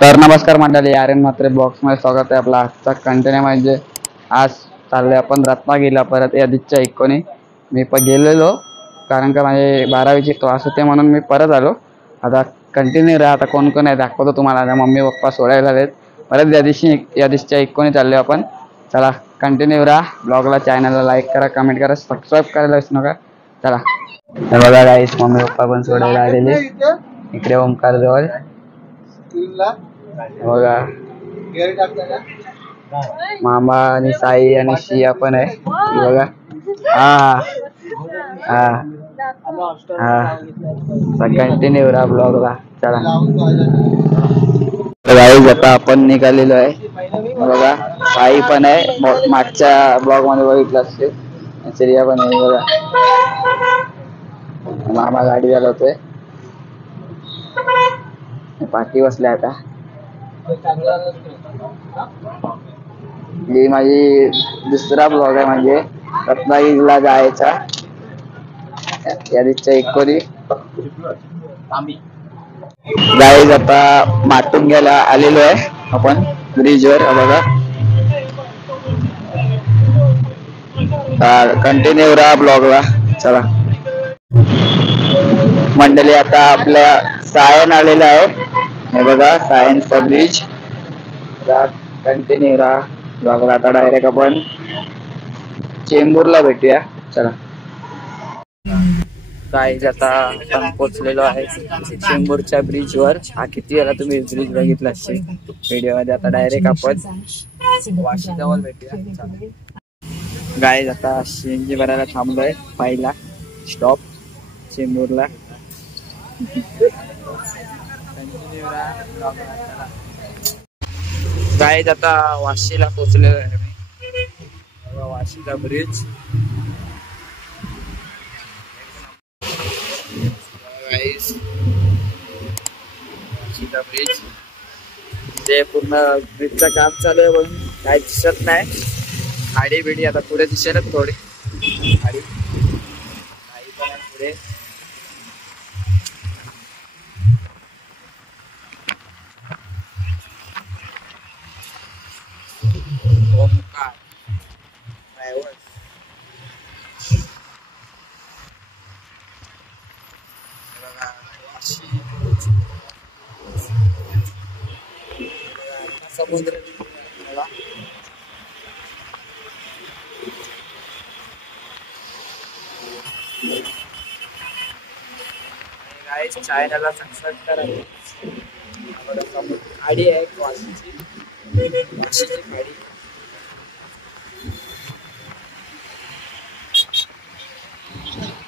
तर नमस्कार मंडळी, आर एन म्हात्रे ब्लॉग्समध्ये स्वागत आहे. आपला आजचा कंटेंट म्हणजे आज चालले आपण रत्नागिरीला परत यादीच्या इकोनी. मी गेलेलो कारण का माझे 12वीची क्लास होते म्हणून मी परत आलो. आता कंटिन्यू राहा. आता कोण कोण आहे दाखवतो तुम्हाला. आता मम्मी पप्पा सोडायला आलेत. परत यादीच्या इकोनी चालले आपण. चला कंटिन्यू राहा. ब्लॉगला चॅनलला लाईक करा, कमेंट करा, सबस्क्राईब करायला विसरू नका. चला बघा गाईस, मम्मी पप्पा पण सोडायला आलेले इकडे ओमकार जवळ बघा. मामा आणि साई आणि शिया पण आहे बघा. हा हा हा कंटिन्यू राहा ब्लॉगला. चला गाईज, आता आपण निघालेलो आहे बघा. साई पण आहे, मागच्या ब्लॉग मध्ये बघितलं असते. श्रिया पण आहे बघा. मामा गाडी चालवतोय, पाठी बसले. आता ही माझी दुसरा ब्लॉग आहे म्हणजे रत्नागिरीला जायचा यादीच्या इकोनी. गाईज, आता माटुंग्याला आलेलो आहे आपण ब्रिजवर बघा. कंटिन्यू राहा ब्लॉगला. चला मंडळी, आता आपल्या सायन आलेला आहे हे बघा, सायनचा ब्रिज. कंटिन्यू राहा ब्लॉगला. आता डायरेक्ट आपण चेंबूरला भेटूया. चला गाईज, आता आपण पोचलेलो आहे चेंबूरच्या ब्रिजवर. हा किती वेळा तुम्ही ब्रिज बघितला असेल व्हिडिओ मध्ये. आता डायरेक्ट आपण वाशी जवळ भेटूया. गाईज, आता सीएनजी भरायला थांबलोय पहिला स्टॉप चेंबूरला. गाईज, आता वाशीला पोचलेलो आहे मी. वाशीचा ब्रिज गाईज, वाशीचा ब्रिज. ते पूर्ण ब्रिजचं काम चालू आहे म्हणून काही दिसत नाही. खाडी बिडी आता पुढे दिसेल थोडी खाडी पण आहे पुढे. ओमकार ड्रायव्हर. समुद्र चायनाला सबस्क्राईब करा. खाडी आहे वाशीची खाडी.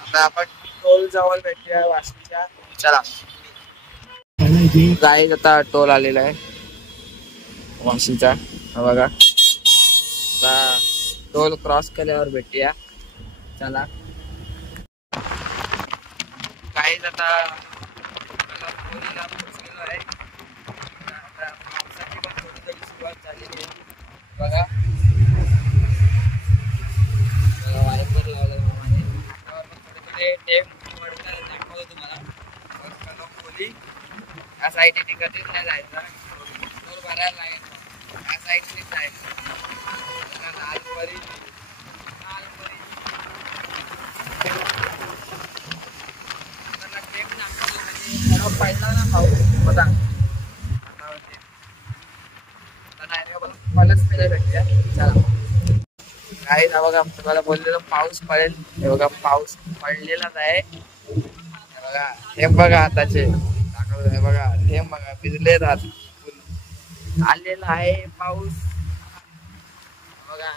आता आपण टोल जवळ भेटूया वाशीच्या. चला गाईज, आता टोल आलेला आहे वाशीचा बघा. आता टोल क्रॉस केल्यावर भेटूया. चला गाईज, आता टोलला पोहोचलेलो आहे. आता पावसाची पण थोडी तरी सुरुवात झालेली आहे बघा. वायपर लावला मामाने. थोडे थोडे टेप पडतात दाखवतो तुम्हाला. खोली या साईडने कधीच नाही जायचा. टोल भरायला लागेल या साईडनेच जायचं. लालपरी पहिला ना भाऊ बघा. मलाच पेला भेटूया. चला काही ना बघा, तुम्हाला बोललेलं पाऊस पडेल. हे बघा, पाऊस पडलेलाच आहे. बघा थेंब बघा आताचे दाखवत आहे बघा. थेंब बघा भिजले राहत. आलेला आहे पाऊस बघा.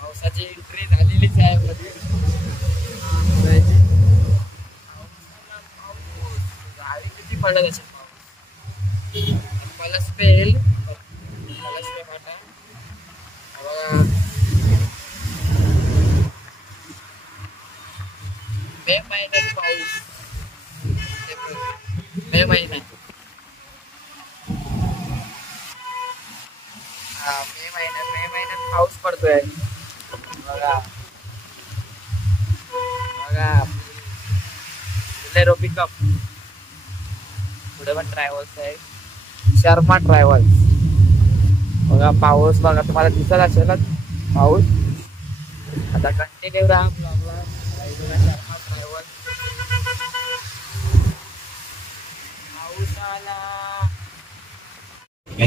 पावसाची एंट्री झालेलीच आहे मध्ये. गाडी किती पडत असेल पाऊस. पलसपेल फाटा बघा. मे महिन्यात पाऊस. मे महिन्यात मे महिन्यात पाऊस पडतोय बघा. बघा बोलेरो पिकअप पुढे पण ट्रॅव्हल्स आहे. शर्मा ट्रॅव्हल्स बघा. पाऊस बघा तुम्हाला दिसत असेल पाऊस. आता कंटिन्यू राहा ब्लॉगला. शर्मा ट्रॅव्हल्स. पाऊस आला.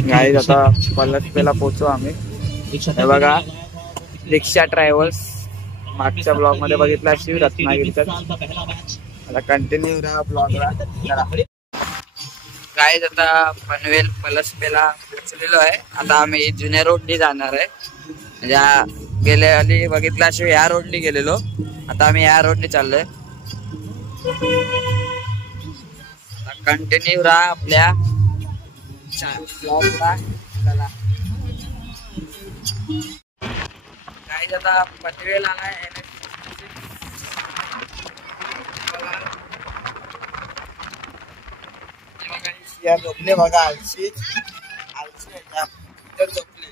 गाईज आता पलसपेला पोहोचू आम्ही. हे बघा रिक्षा ट्रॅव्हल्स. मागच्या ब्लॉग मध्ये बघितला शिव रत्नागिरीचा. आता कंटिन्यू राहा ब्लॉगला. गाईज आता पनवेल पलसपेला पोहोचलेलो आहे. आता आम्ही जुन्या रोडनी जाणार आहे. म्हणजे गेल्या आली बघितला शिव या रोडनी गेलेलो. आता आम्ही या रोडनी चाललोय. कंटिन्यू राहा आपल्या ब्लॉगला. चला गाईज आता पनवेल आलाय. झोपले बघा. आलशी झोपले.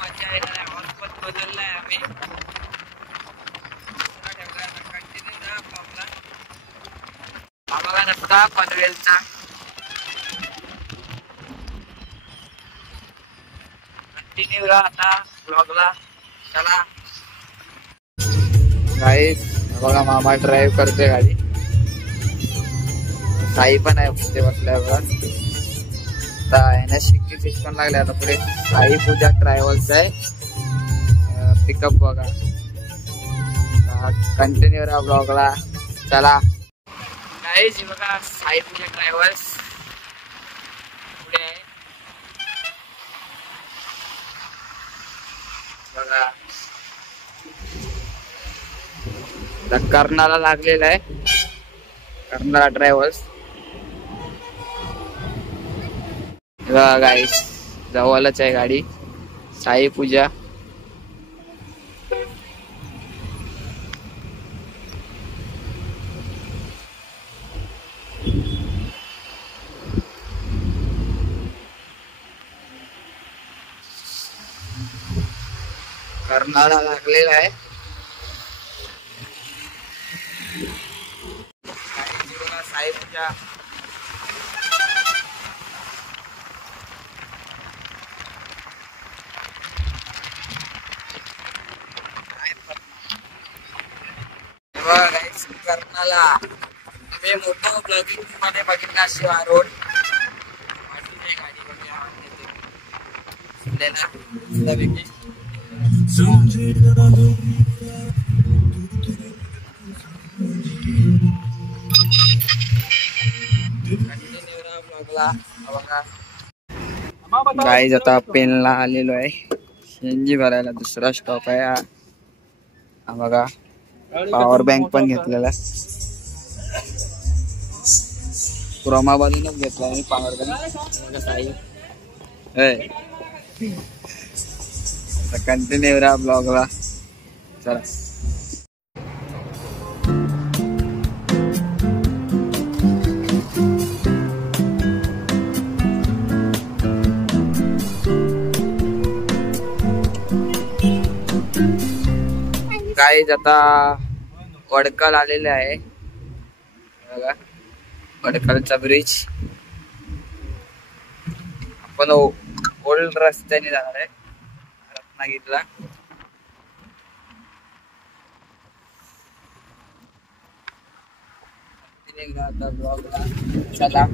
मजा येणार आहे. हॉल पण बदललाय आम्ही. कंटिन्यू राहा ब्लॉगला. आम्हाला रस्ता पनवेलचा. कंटिन्यू राहा आता ब्लॉगला. चला गाईज बघा मामा ड्राईव्ह करतोय गाडी. साई पण आहे पुढे बसल्यावर. आता शिक्की पण लागले. आता पुढे साई पूजा ट्रॅव्हल्स आहे. पिकअप बघा. कंटिन्यू राहा ब्लॉगला. चला गाईज बघा साई पूजा ट्रॅव्हल्स पुढे आहे बघा. कर्नाला लागलेला आहे. कर्नाला ट्रॅव्हल्स गाईस जवळच आहे गाडी. साई पूजा. कर्नाला लागलेला आहे. साई पूजा कर्नाला. तुम्ही मोठं ब्लॉगिंग मध्ये बघितला असेल हा रोड. गाडी बघा. गाईज आता पेनला आलेलो आहे. सीएनजी भरायला. दुसरा स्टॉप आहे हा बघा. पॉवर बँक पण घेतलेला. क्रोमाबादूनच घेतला आणि पॉवर बँक. कंटिन्यू राहा ब्लॉगला. चला गाईज आता वडकल आलेले आहे बघा. वडकलचा ब्रिज. आपण ओल्ड रस्त्याने जाणार आहे रत्नागिरीला. चला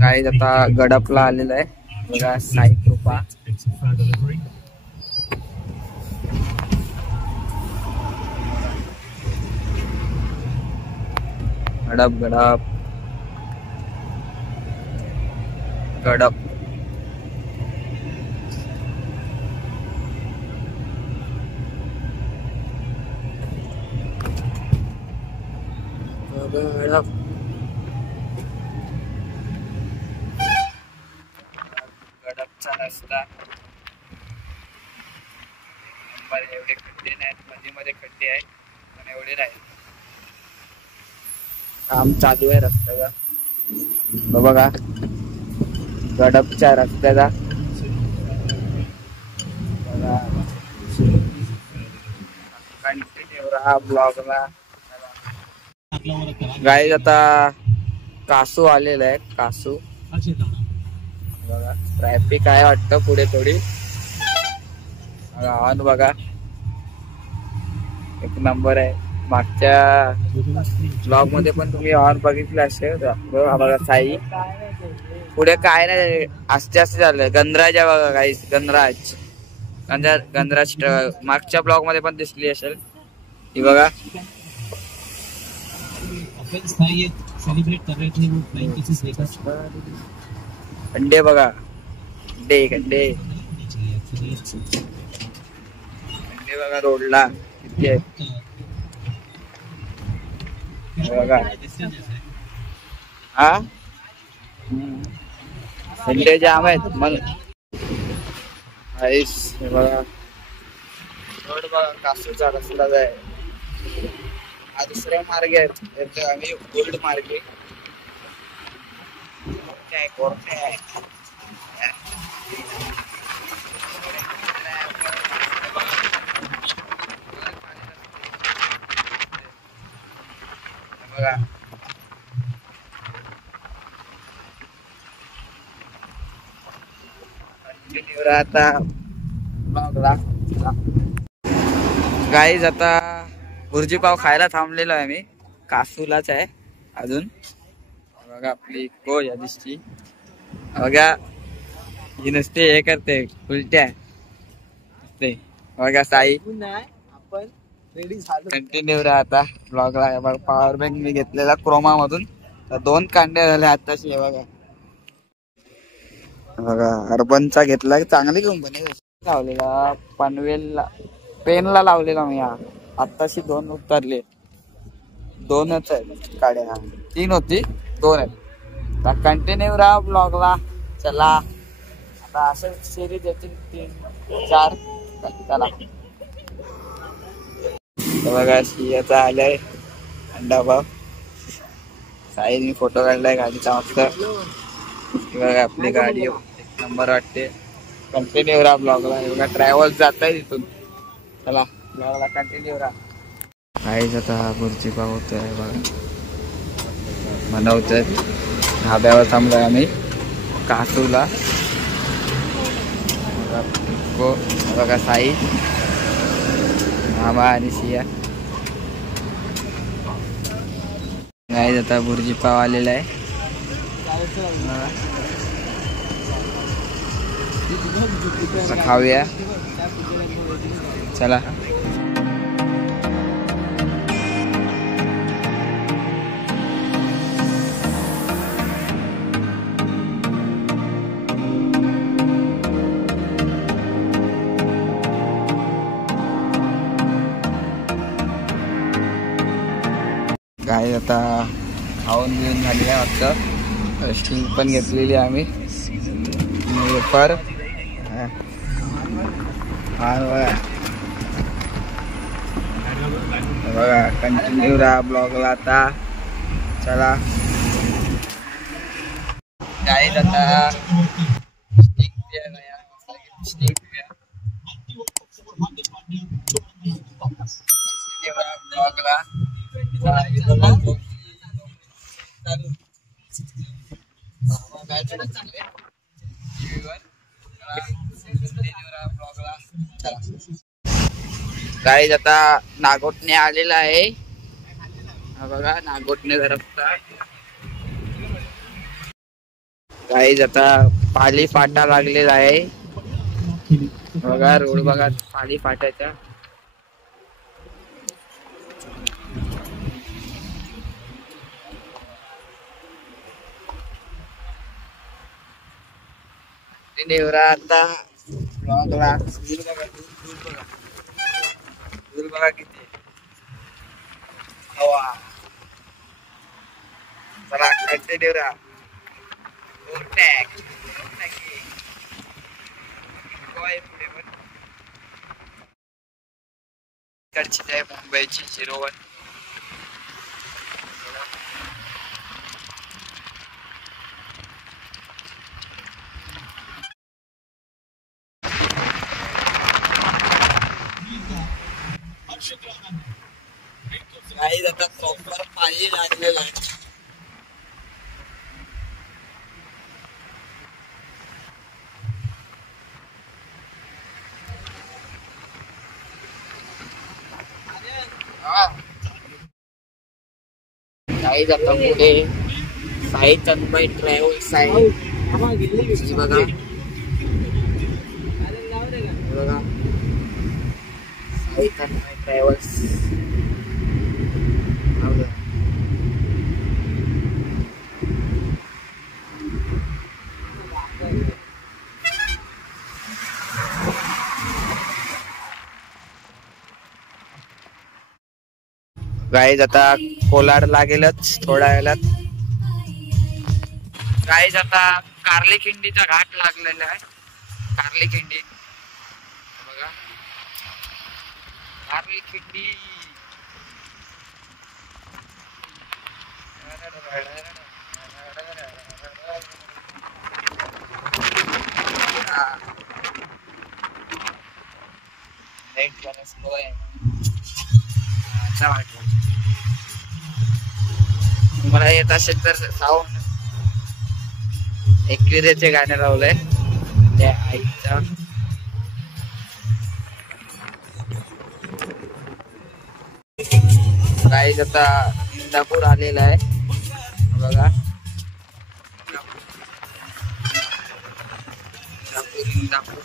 गाईज आता गडपला आलेला आहे बघा. साई कृपा. गडप गडप गडप. गडप गडपचा रस्ता. एवढे खड्डे नाहीत. मध्ये खड्डे आहेत पण एवढे नाही. काम चालू आहे रस्त्याचा बघा. गडपच्या रस्त्याचा बघा. कंटिन्यू राहा ब्लॉगला. गाईज आता कासू आलेला आहे, कासू बघा. ट्रॅफिक आहे वाटतं पुढे थोडी. हॉर्न बघा एक नंबर आहे. मागच्या ब्लॉग मध्ये पण तुम्ही हॉर्न बघितले असेल बघा. साई पुढे काय नाही, आस्ते आस्ते झालंय. गणराज आहे बघा काही, गणराज गणराज मागच्या ब्लॉग मध्ये पण दिसली असेल ही बघा. अंडे बघा, अंडे अंडे अंडे बघा रोडला किती आहेत बघा. हा अंडे जाम आहेत मग. बघा रोड बघा, कासूचा रस्ता आहे. हा दुसरा मार्ग आहे, आम्ही गोल्ड मार्ग आहे. बघा आता गाईज आता भुर्जी पाव खायला थांबलेलो आहे मी. कासूलाच आहे अजून. बघा आपली को या दिसची बघा, ही नुसते हे करते उलट्या ते बघा. साई आपण रेडी झालो, कंटिन्यू राहता ब्लॉगला. पॉवर बँक मी घेतलेला क्रोमा मधून, 2 कांड्या झाल्या आताशी. बघा बघा अर्बनचा घेतला, चांगली कंपनी लावलेला. पनवेलला पेनला लावलेला मी. हा आताशी 2 उतरले, 2च आहेत काड्या. 3 होती 2 आहेत. कंटिन्यू राहा ब्लॉगला. चला आता असं सिरीज येतील 3-4. चला बघा शियाचा आलाय अंडा भाव. साईने फोटो काढलाय गाडीचा मस्त. बघा आपली गाडी एक नंबर वाटते. कंटिन्यू राहा ब्लॉगला. बघा ट्रॅव्हल जात आहे तिथून. चला ब्लॉगला कंटिन्यू राहा. काहीच आता भुर्जी पाव होतोय बघा, बनवतोय. ढाब्यावर थांबलोय आम्ही कासूला. बघा साई, मामा आणि सिया. गाईज आता भुर्जी पाव आलेला आहे. खाऊया चला. गाय आता खाऊन घेऊन झाली आहे वाटतं. स्टील पण घेतलेली आम्ही वेफर. बघा कंटिन्यू राहा ब्लॉगला आता. चला गाईज आता स्टिक ब्लॉगला. गाईज आता नागोटणे आलेला आहे. हा बघा नागोटणे रस्ता. गाईज आता पाली फाटा लागलेला आहे. बघा रोड बघा पाली फाट्याचा. नेवरा आता ब्लॉगला. दूर बघा किती हवा. चला कंटिन्यू राहा. कडची आहे मुंबईची 01. गाईज आता प्रॉपर पाणी लागलेलं आहे. गाईज आता पुढे साई तन्मय ट्रॅव्हल्स आहे. बघा बघा साई तन्मय ट्रॅव्हल्स. गाईज आता कोलाड लागेलच थोड्या वेळात. गाईज आता कार्ली खिंडीचा घाट लागलेला आहे. कार्ली खिंडी बघा, कार्ली खिंडी. नेट जरा स्लो आहे. अच्छा वाटलं तुम्हाला येत असेल तर साऊंड. एकविरेचे गाणे लावलंय त्या आईचा. गाईज आता इंदापूर आलेला आहे बघा. इंदापूर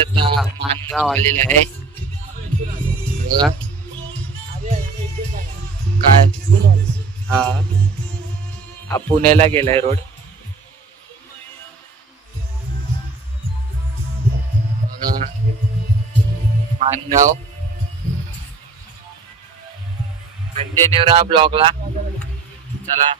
आता मानगाव आलेले आहे बघा. काय हा पुण्याला गेलाय रोड बघा. मानगाव. कंटिन्यू राहा ब्लॉगला. चला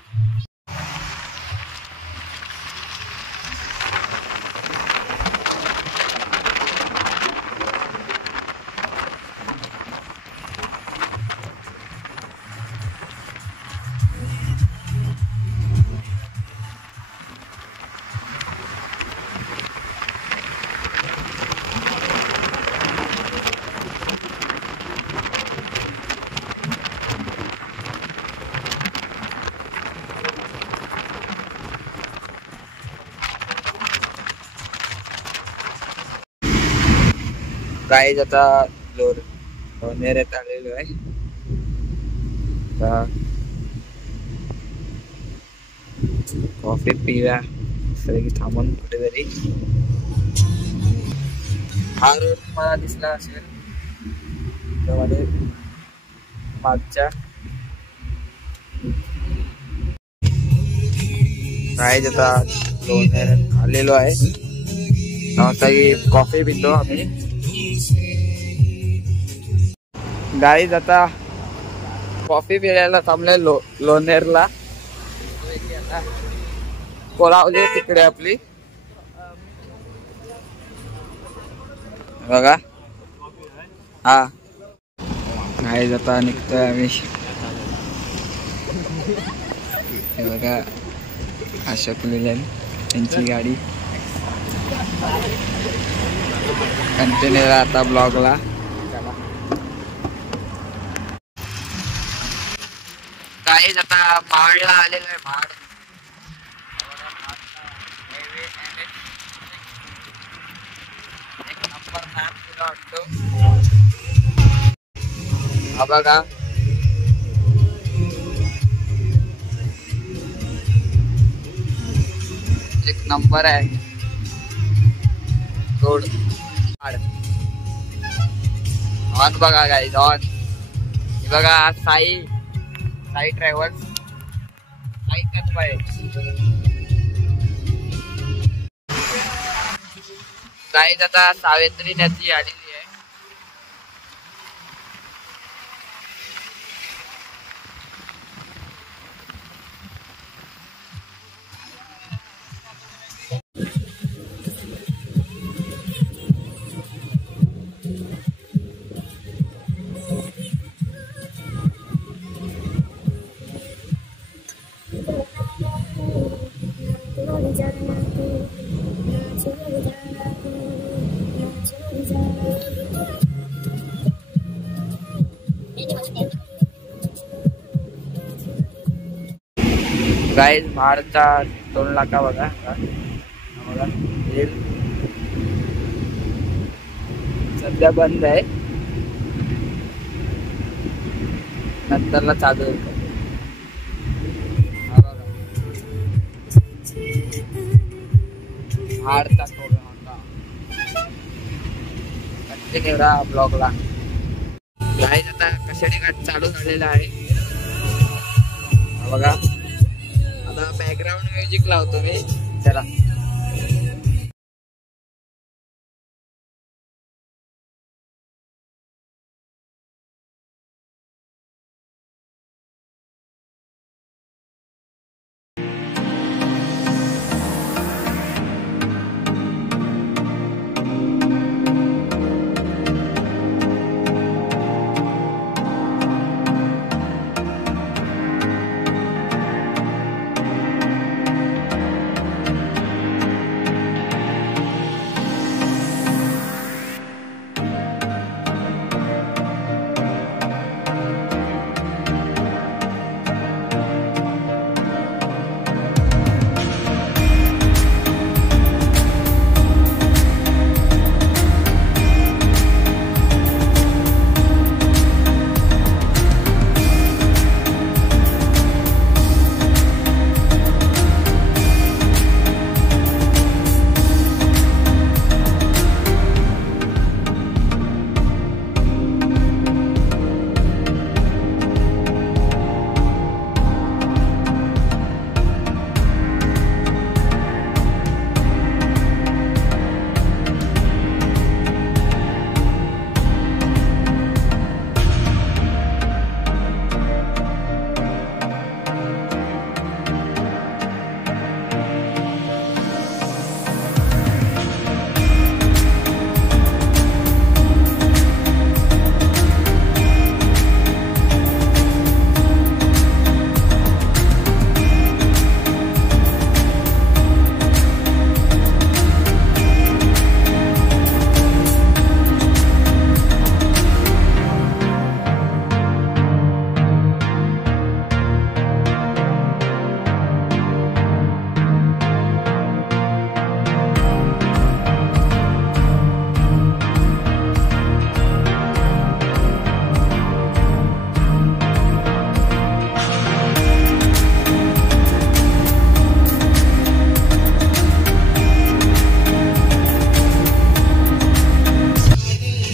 गाईज आता लोणेऱ्यात आलेलो आहे. कॉफी पिऊया सगळी थांबून कुठेतरी. हा रोड मला दिसला असेल मागच्या. गाईज आता लोणेऱ्यात आलेलो आहे. कॉफी पितो आम्ही. गाईज आता कॉफी पियायला थांबले लोणेरला. कोलावली तिकडे आपली बघा. हा गाईज आता निघतोय आम्ही. हे बघा अशोक लेलँड त्यांची गाडी. कंटिन्यू आता ब्लॉगला. गाईज आता महाडला आलेलो आहे. महाड लहान मुलं वाटतो. हा बघा एक नंबर आहे रोड. ऑन बघा गाईज ऑन. हे बघा साई साई ट्रॅव्हल्स साई कदबाई. गाईज आता सावित्री नदी आलेली आहे. गाईज महाडचा टोल नाका बघा. बघा सध्या बंद आहे, नंतरला चालू होईल. महाडचा टोल नाका कंटिन्यू राहा ब्लॉगला. गाईज आता कशाने घाट चालू झालेला आहे बघा. आता बॅकग्राऊंड म्युझिक लावतो मी. चला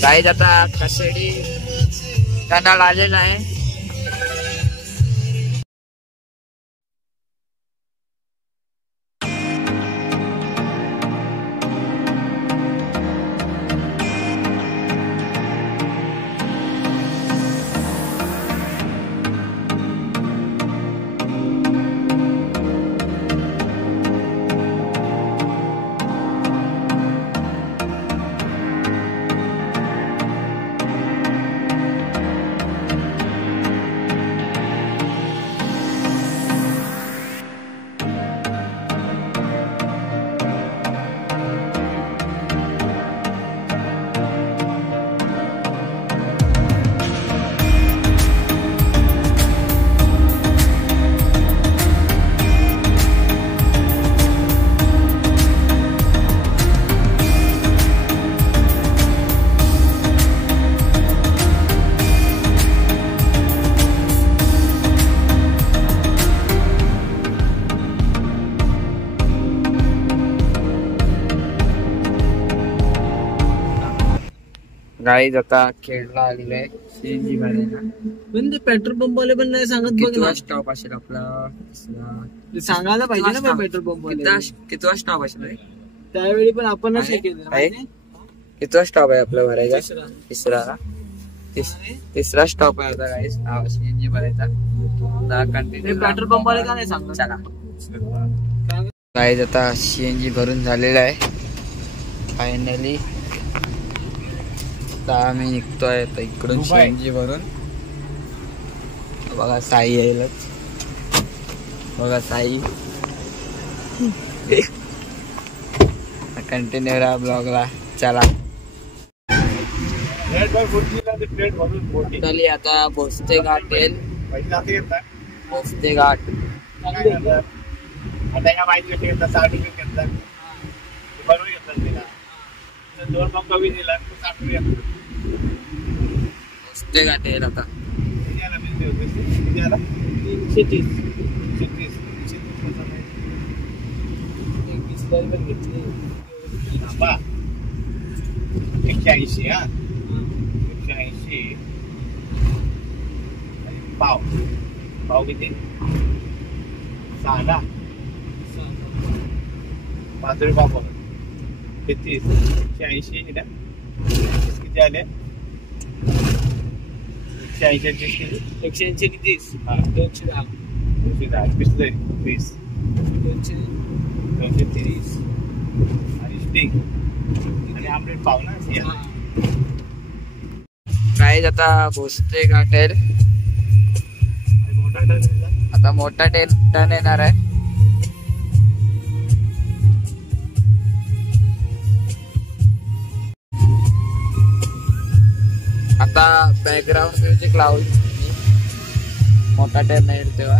गाईज आता कसेडी कॅनल आलेला आहे. गाईज आता खेळला आलेले सीएनजी भरायला. पण ते पेट्रोल पंप वाले पण नाही सांगत बघ कितवा ना. स्टॉप असेल आपला? ते सांगायला पाहिजे ना पेट्रोल पंप वाले. कितवा स्टॉप असेल रे? त्यावेळी पण आपणच हे केलं आहे? कितवा स्टॉप आहे आपला भरायचा? तिसरा का? तिसरा स्टॉप आहे आता गाईज सीएनजी भरायचा. कंटिन्यू पेट्रोल पंप वाले का नाही सांगत? चला गाईज आता सीएनजी भरून झालेला आहे फायनली. आता आम्ही निघतोय आता इकडून सीएनजी भरून. बघा साई येईलच. बघा साई. कंटिन्यू राहा ब्लॉगला. चला आता भोसते घाट येईल. भोसते घाट आता या माहिती घेतला 60 रुपये घेतला बरोबर घेतला तिला 2 पंप कमी दिला 60 रुपये भोसते घाट येईल आता. घेतली 180 हा 180 पाव किती 6 5 रुपये पाव किती 180 किती आले 180 किती 210 20 230 आणि स्टिक आणि आमलेट पाव ना. गाईज आता भोसते घाट येईल. आता मोठा टन येणार आहे. आता बॅकग्राऊंड म्युझिक लावून मोठा टर्न येईल तेव्हा.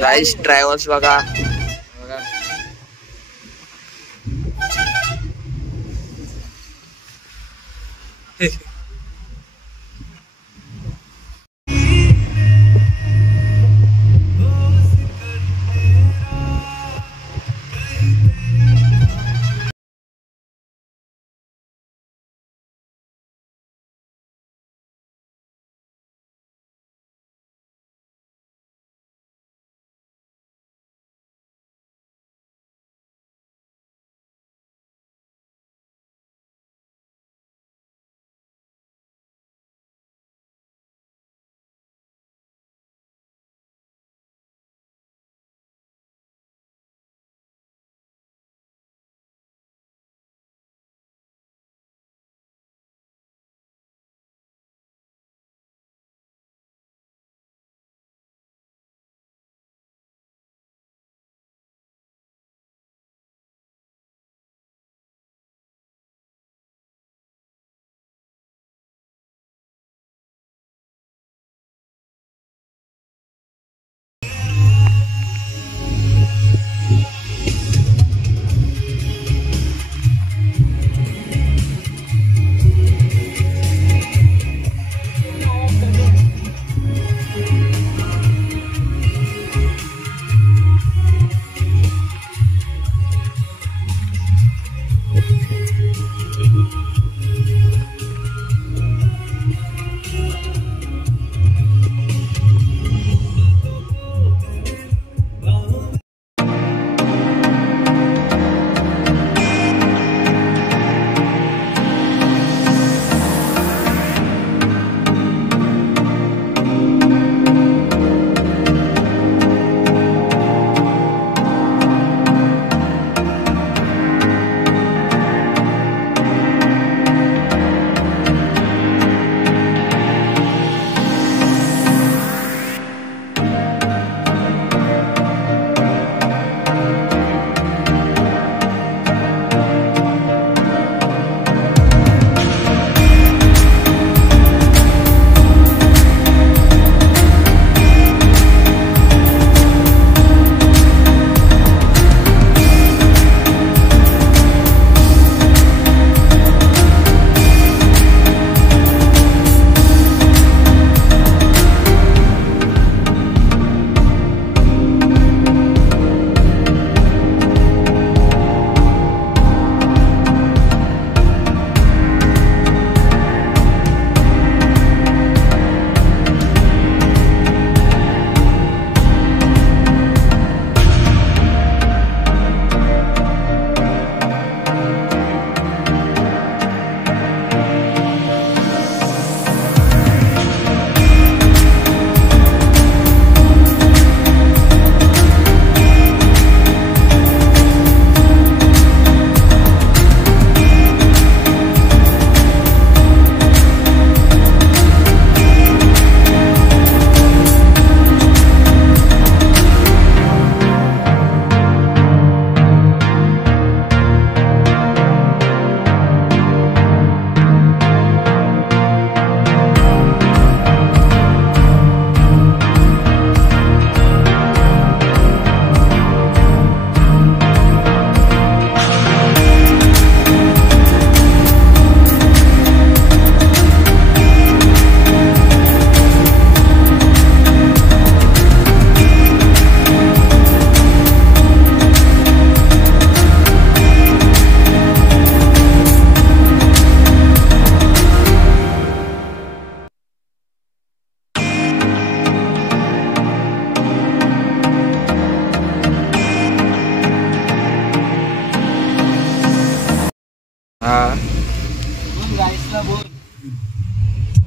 गाईस ट्रॅव्हल्स बघा.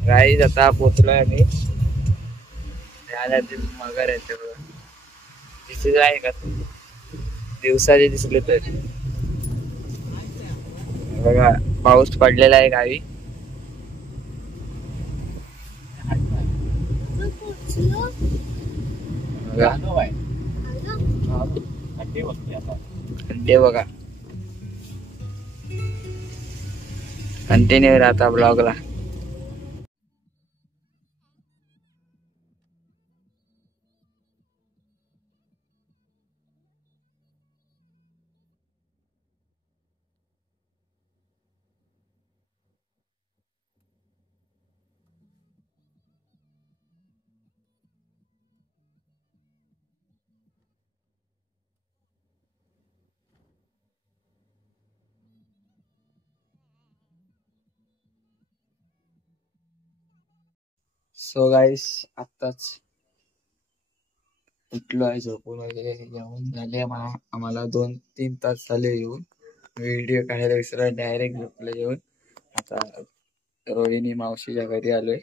गाईज आता पोचलोय आम्ही. मगर येते बघा, दिसत आहे का दिवसाचे दिसले तर बघा. पाऊस पडलेला आहे गावी. बघा खड्डे बघा. कंटिन्यू राहता ब्लॉगला. सो गाईस आत्ताच उठलो आहे झोपून वगैरे. जेवण झाले आम्हाला 2-3 तास झाले येऊन. व्हिडिओ काढायला विसरलो, डायरेक्ट झोपलो जेवण. आता रोहिणी मावशीच्या घरी आलोय.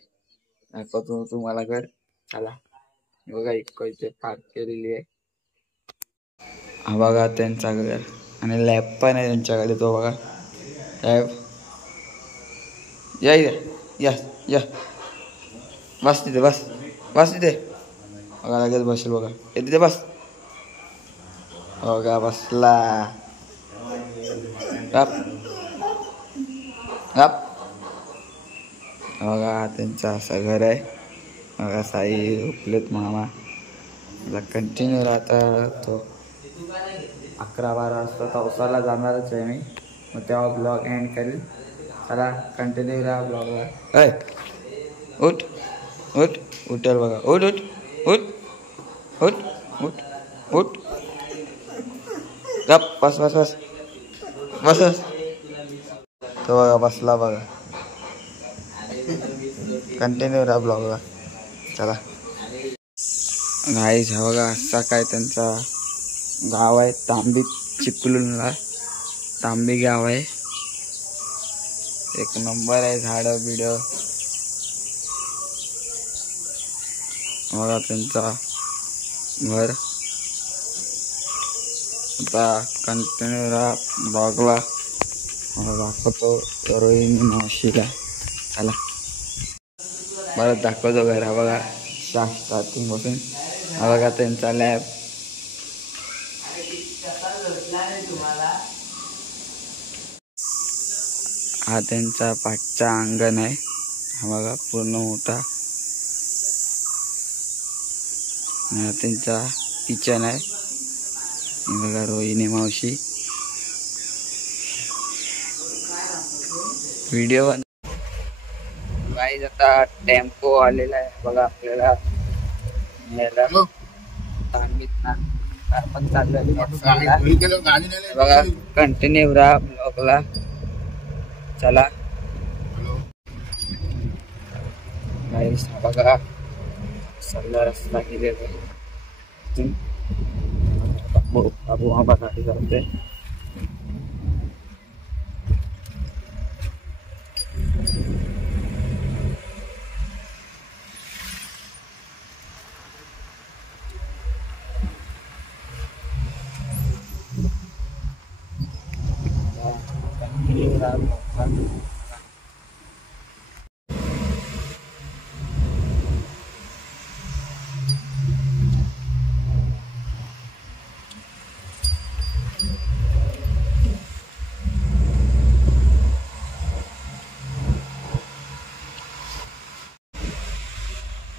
दाखवतो तुम्हाला घर. चला बघा इतकं इथे पार्क केलेली आहे. हा बघा त्यांचा घर आणि लॅब पण आहे त्यांच्याकडे. तो बघा लॅब. या इथे या या बस तिथे बस बस तिथे बघा. लगेच बसेल बघा. ये तिथे बस. बघा बसला. गप गप. बघा त्यांचं असं घर आहे. बघा साई झोपलेत मामा. कंटिन्यू राहता. तो 11-12 वाजता पावसाला जाणारच आहे मी. मग तेव्हा ब्लॉग एंड करेल. चला कंटिन्यू राहा ब्लॉगला. अय उठ उठ उठल बघा. उठ उठ उठ उठ उठ उठ. गप बस बस बस बस बस. तो बघा बसला बघा. कंटिन्यू राहा ब्लॉगला. चला गाईज हा बघा असा काय त्यांचा गाव आहे. तांबी चिपळूणला तांबी गाव आहे. एक नंबर आहे. झाडं बिडं बघा त्यांचा घर. आता कंटिन्यू राहा ब्लॉगला. दाखवतो रोहिणी मावशीला. चला परत दाखवतो घर. हा बघा स्टार्टिंग पासून. हा बघा त्यांचा लॅब. हा त्यांचा पाठचा अंगण आहे. हा बघा पूर्ण मोठा. हा त्यांचा किचन आहे. बघा रोहिणी मावशी व्हिडिओ. गाईज आता टेम्पो आलेला आहे बघा आपल्याला न्यायला. तांबीत ना आपण चाललोय बघा. कंटिन्यू राहा ब्लॉगला. चला गाईज बघा सल्ला रस्ता गेलेला आहे. बाबू आंबासाठी जाते.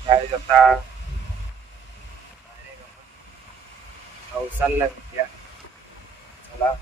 गाईज आता पावसाला लागल्या. चला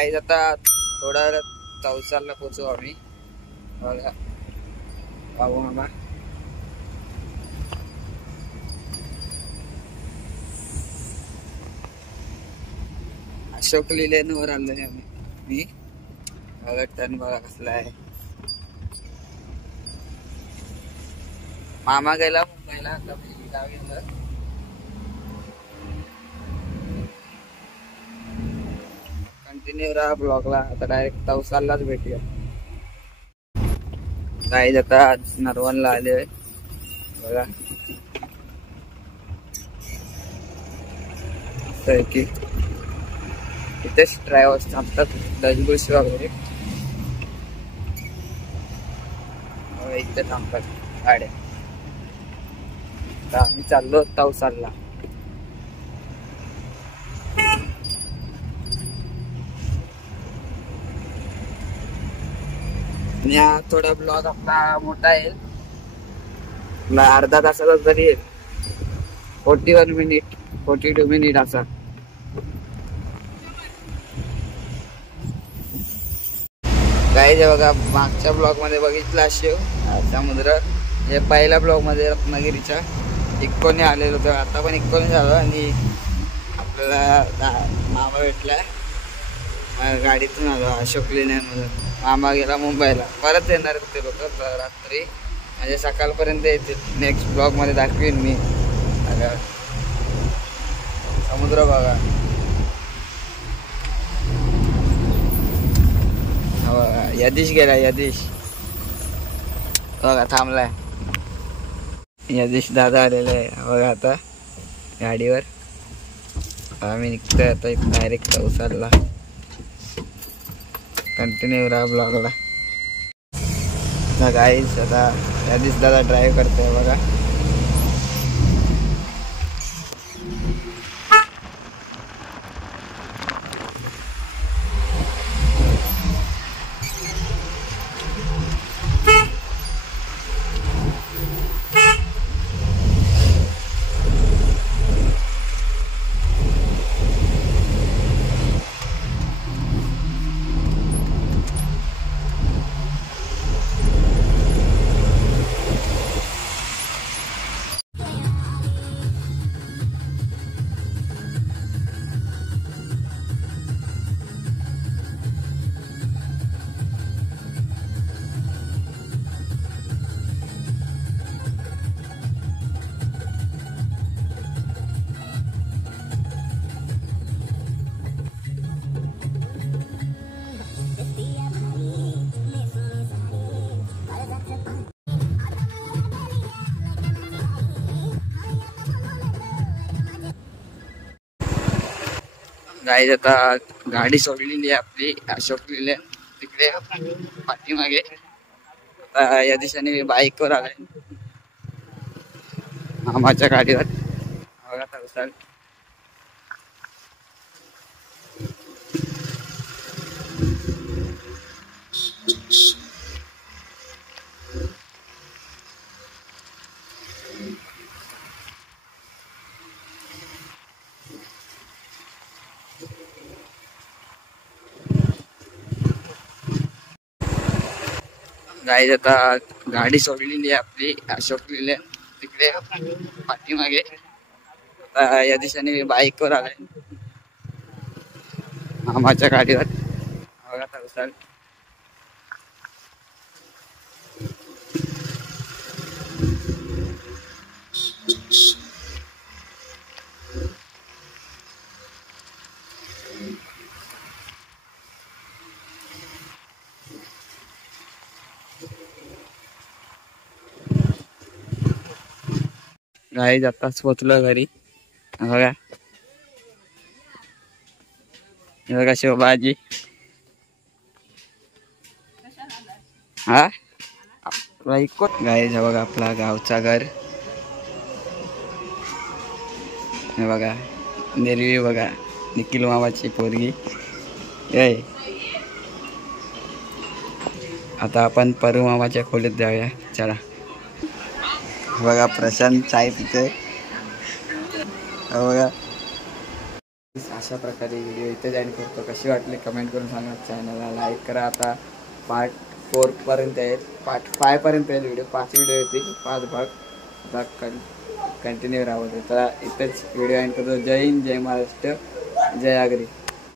गाईज आता थोडा चौसाला पोचू आम्ही बघा बाबू मामा अशोक लिलेनवर आलोय आम्ही मी बघा टर्न बघा कसला आहे मामा गेला मुंबईला आता मी गावी कंटिन्यू राहा ब्लॉगला आता डायरेक्ट तवसालाच भेटूया काही आता नरवणला आले बघा की इथेच ड्रायव्हर्स थांबतात दजबुश वगैरे इथे थांबतात गाड्या तर आम्ही चाललो तवसालला आणि हा थोडा ब्लॉग आपला मोठा येईल आपला अर्धा तासाचा जरी येईल 41 मिनिट 42 मिनिट असा काही जे बघा मागच्या ब्लॉग मध्ये बघितलं असेल समुद्र हे पहिल्या ब्लॉग मध्ये रत्नागिरीच्या इक्कोने आलेलो होतो आता पण इक्कोने झालो आणि आपल्याला मामा भेटला गाडीतून आलो अशोक लेण्यांमधून मामा गेला मुंबईला परत येणार ते लोक रात्री म्हणजे सकाळपर्यंत येतील नेक्स्ट ब्लॉग मध्ये दाखवीन मी समुद्र बघा यदीश गेला यदीश बघा थांबलाय यदीश दादा आलेला आहे बघा आता गाडीवर आम्ही निघतोय आता डायरेक्ट तवसालला कंटिन्यू राहा ब्लॉगला गाईस आता यदीश दादा ड्राईव्ह करतोय बघा गाईज आता गाडी सोडलेली आहे आपली अशोक लिहिले तिकडे पाठीमागे या दिवसाने बाईकवर आलाय मामाच्या गाडीवर बघा तवसाल गाईज आता गाडी सोडलेली आहे आपली अशोक लिहिले तिकडे पाठीमागे या दिवसाने बाईकवर आलाय मामाच्या गाडीवर बघा तवसाल गाईज आताच पोचलो घरी बघा बघा शोभाजी हा गाईज बघा आपला गावचा घर हे बघा नेरवी बघा निखिल मामाची पोरगी आता आपण परू मामाच्या खोलीत जाऊया चला बघा प्रशांत चाय पितोय बघा अशा प्रकारे व्हिडिओ इथे जॉईन करतो. कशी वाटली कमेंट करून सांगा. चॅनलला लाईक करा. आता पार्ट 4 पर्यंत आहेत, पार्ट 5 पर्यंत आहेत व्हिडिओ. 5 व्हिडिओ येतील, 5 भाग. आता कंटिन्यू राहू दे. तर इथेच व्हिडिओ एंड करतो. जय हिंद, जय महाराष्ट्र, जय आगरी.